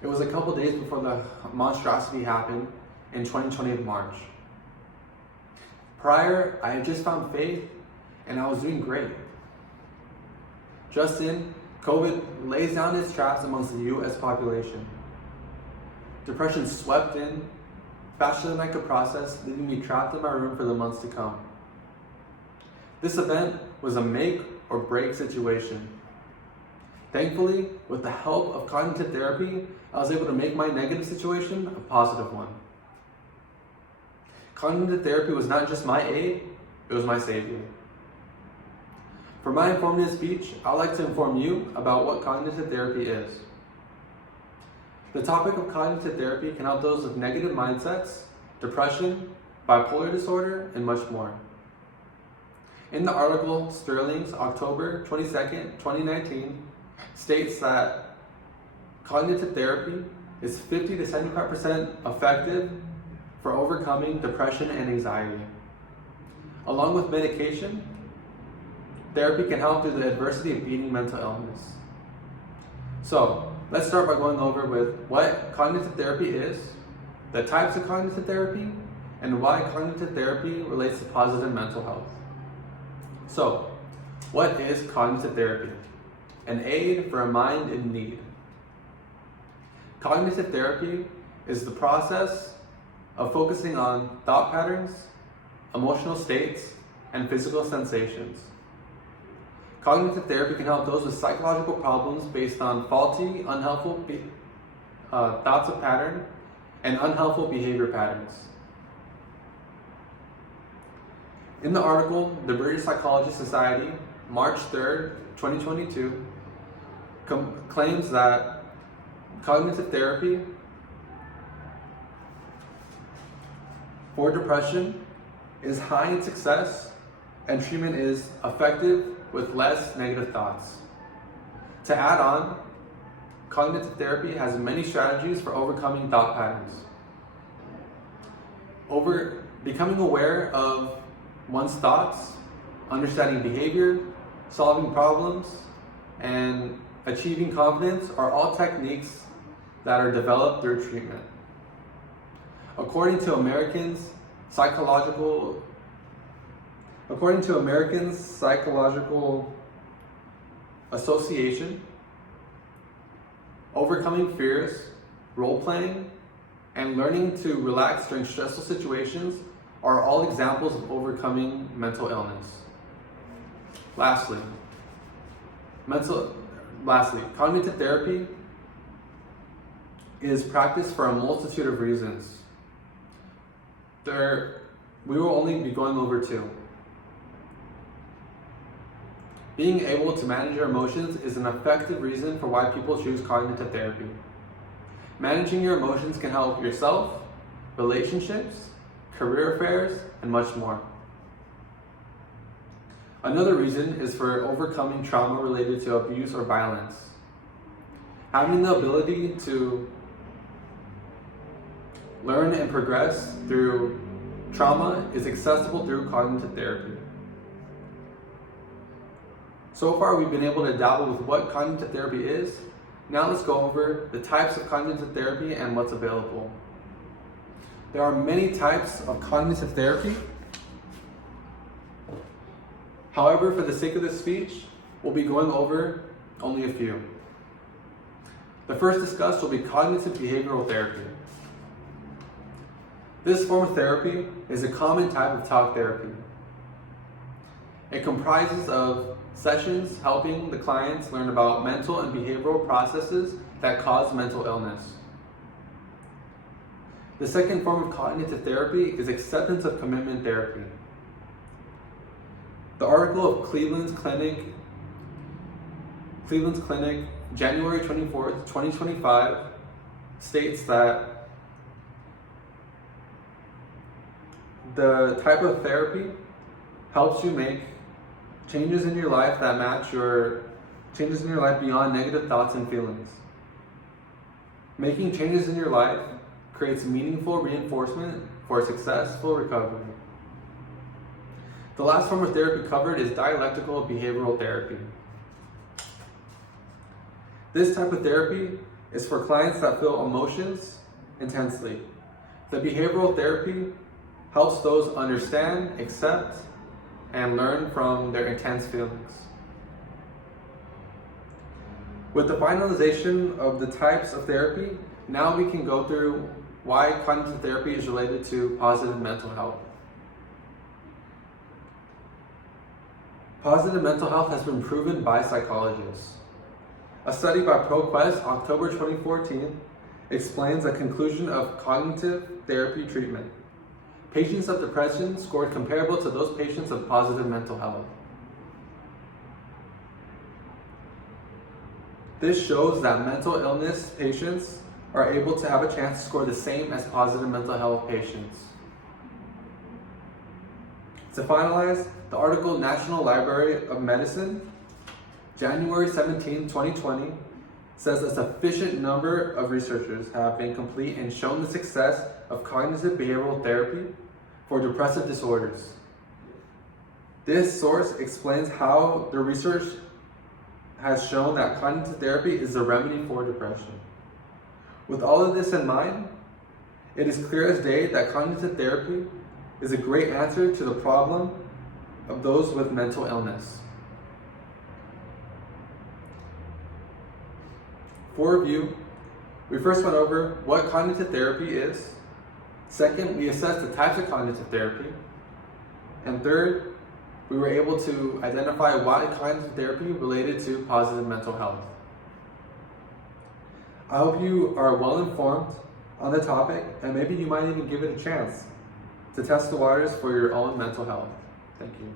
It was a couple days before the monstrosity happened in 2020 of March. Prior, I had just found faith and I was doing great. Just in, COVID lays down its traps amongst the US population. Depression swept in faster than I could process, leaving me trapped in my room for the months to come. This event was a make or break situation. Thankfully, with the help of cognitive therapy, I was able to make my negative situation a positive one. Cognitive therapy was not just my aid, it was my savior. For my informative speech, I'd like to inform you about what cognitive therapy is. The topic of cognitive therapy can help those with negative mindsets, depression, bipolar disorder, and much more. In the article, Sterling's October 22nd, 2019, states that cognitive therapy is 50 to 75% effective for overcoming depression and anxiety. Along with medication, therapy can help through the adversity of beating mental illness. So, let's start by going over with what cognitive therapy is, the types of cognitive therapy, and why cognitive therapy relates to positive mental health. So, what is cognitive therapy? An aid for a mind in need. Cognitive therapy is the process of focusing on thought patterns, emotional states, and physical sensations. Cognitive therapy can help those with psychological problems based on faulty, unhelpful thoughts of pattern and unhelpful behavior patterns. In the article, the British Psychology Society, March 3rd, 2022, claims that cognitive therapy for depression is high in success and treatment is effective with less negative thoughts. To add on, cognitive therapy has many strategies for overcoming thought patterns. Becoming aware of one's thoughts, understanding behavior, solving problems, and achieving confidence are all techniques that are developed through treatment. According to American Psychological Association, overcoming fears, role-playing, and learning to relax during stressful situations are all examples of overcoming mental illness. Lastly, cognitive therapy is practiced for a multitude of reasons. We will only be going over two. Being able to manage your emotions is an effective reason for why people choose cognitive therapy. Managing your emotions can help yourself, relationships, career affairs, and much more. Another reason is for overcoming trauma related to abuse or violence. Having the ability to learn and progress through trauma is accessible through cognitive therapy. So far, we've been able to dabble with what cognitive therapy is. Now let's go over the types of cognitive therapy and what's available. There are many types of cognitive therapy. However, for the sake of this speech, we'll be going over only a few. The first discussed will be cognitive behavioral therapy. This form of therapy is a common type of talk therapy. It comprises of sessions helping the clients learn about mental and behavioral processes that cause mental illness. The second form of cognitive therapy is acceptance of commitment therapy. The article of Cleveland's Clinic, January 24th, 2025, states that the type of therapy helps you make changes in your life that match your changes in your life beyond negative thoughts and feelings. Making changes in your life creates meaningful reinforcement for a successful recovery. The last form of therapy covered is dialectical behavioral therapy. This type of therapy is for clients that feel emotions intensely. The behavioral therapy helps those understand, accept, and learn from their intense feelings. With the finalization of the types of therapy, now we can go through why cognitive therapy is related to positive mental health. Positive mental health has been proven by psychologists. A study by ProQuest, October 2014, explains a conclusion of cognitive therapy treatment. Patients of depression scored comparable to those patients of positive mental health. This shows that mental illness patients are able to have a chance to score the same as positive mental health patients. To finalize, the article National Library of Medicine, January 17, 2020, says a sufficient number of researchers have been complete and shown the success of cognitive behavioral therapy for depressive disorders. This source explains how the research has shown that cognitive therapy is a remedy for depression. With all of this in mind, it is clear as day that cognitive therapy is a great answer to the problem of those with mental illness. For review, we first went over what cognitive therapy is. Second, we assessed the types of cognitive therapy. And third, we were able to identify why cognitive therapy related to positive mental health. I hope you are well informed on the topic, and maybe you might even give it a chance to test the waters for your own mental health. Thank you.